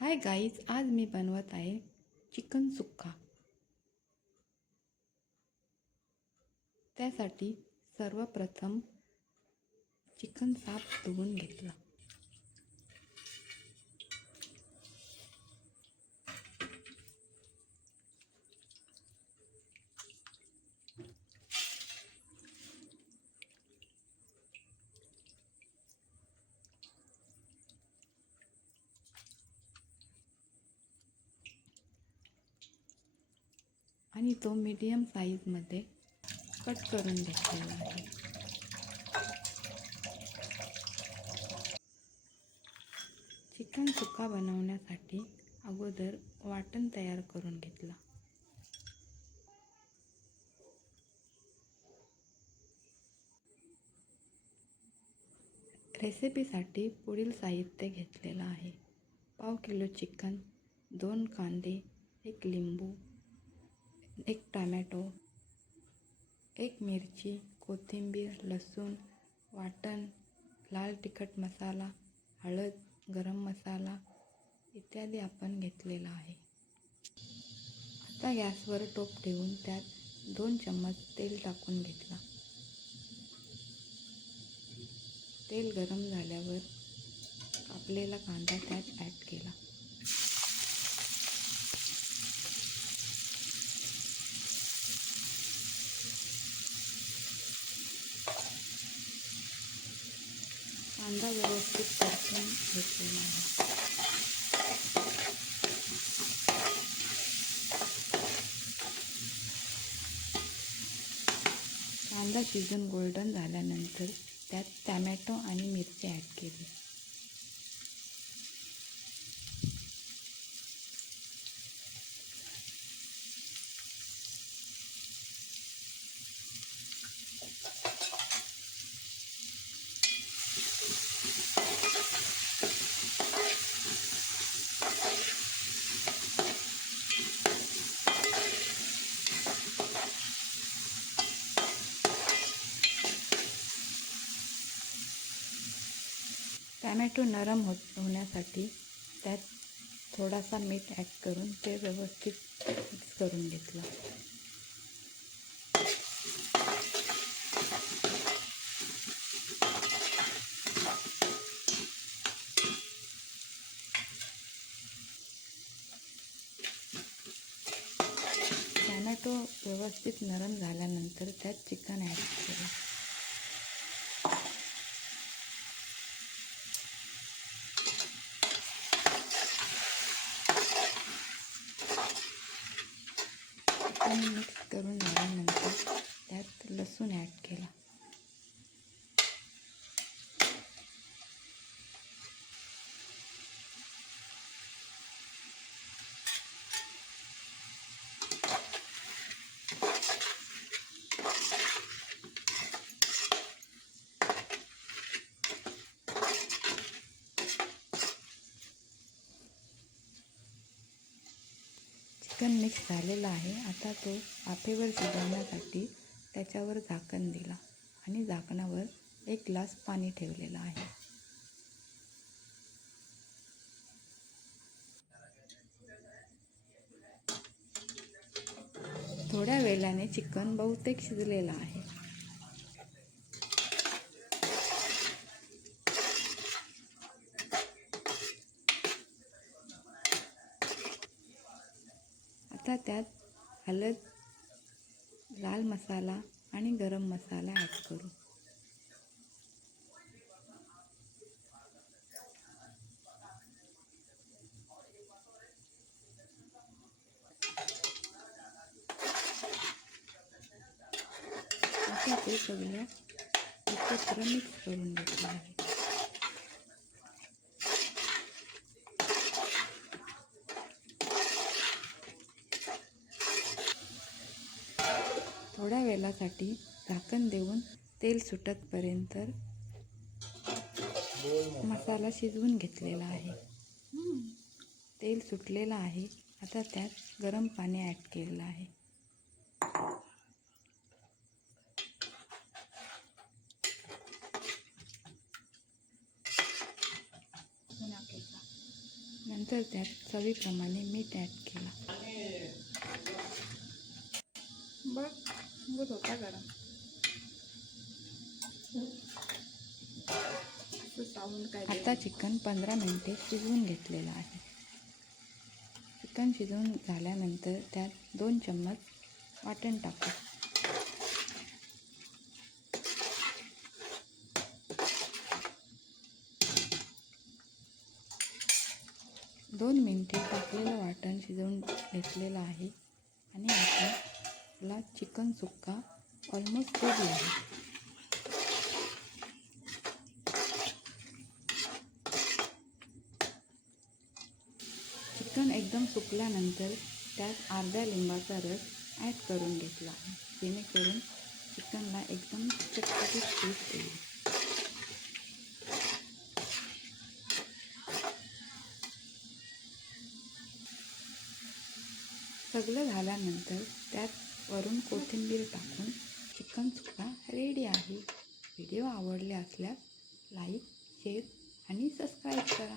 Hi guys, आज मी बनवत आहे चिकन सुक्का। त्यासाठी सर्वप्रथम चिकन साफ धुवून घेतला। आणि तो मीडियम साईजमध्ये कट करून घेतलेला आहे। चिकन सुक्का बनवण्यासाठी अगोदर वाटण तयार करून घेतला। रेसिपीसाठी पुढील साहित्य घेतलेलं आहे: पाव किलो चिकन, 2 कांदे, 1 लिंबू, 1 टोमॅटो, 1 मिरची, कोथिंबीर, लसूण, वाटण, लाल तिखट मसाला, हळद, गरम मसाला इत्यादी आपण घेतलेला आहे। आता गॅसवर टोप ठेवून त्यात 2 चम्मच तेल टाकून घेतला। तेल गरम झाल्यावर कापलेला कांदा त्यात ॲड केला। कांदा व्यवस्थित परतून घेतलेला आहे। कांदा शिजून गोल्डन झाल्यानंतर त्यात टोमॅटो आणि मिरची ॲड केली। टोमॅटो नरम होण्यासाठी त्यात थोडासा मीठ ॲड करून ते व्यवस्थित मिक्स करून घेतलं। टोमॅटो व्यवस्थित नरम झाल्यानंतर त्यात चिकन ॲड केलं। चिकन मिक्स करून झाल्यानंतर त्यात लसूण ॲड केला। चिकन मिक्स झालेला आहे। आता तो वाफेवर शिजवण्यासाठी त्याच्यावर झाकण दिला आणि झाकणावर 1 ग्लास पाणी ठेवलेलं आहे। थोड्या वेळाने चिकन बहुतेक शिजलेलं आहे। आता त्यात हळद, लाल मसाला आणि गरम मसाला ॲड करू। आता ते सगळं एकत्र मिक्स करून घेतलं आहे। थोड्या वेळासाठी झाकण देऊन तेल सुटतपर्यंत मसाला शिजवून घेतलेला आहे। तेल सुटलेलं आहे। आता त्यात गरम पाणी ॲड केलेलं आहे। नंतर त्यात चवीप्रमाणे मीठ ॲड केला. बघ होता गरम आता चिकन 15 मिनिटे शिजवून घेतलेलं आहे. चिकन शिजवून झाल्यानंतर त्यात 2 चम्मच वाटण टाकू. दोन मिनिटे टाकलेलं वाटण शिजवून घेतलेलं आहे आणि आता आपला चिकन सुक्का ऑलमोस्ट रेडी आहे. चिकन एकदम सुकल्यानंतर त्यात अर्ध्या लिंबाचा रस ॲड करून घेतला आहे, जेणेकरून चिकनला एकदम चटपटीत टेस्ट येईल. सगळं झाल्यानंतर त्यात वरून कोथिंबीर टाकून चिकन सुक्का रेडी आहे. व्हिडिओ आवडले असल्यास लाईक, शेअर आणि सबस्क्राईब करा.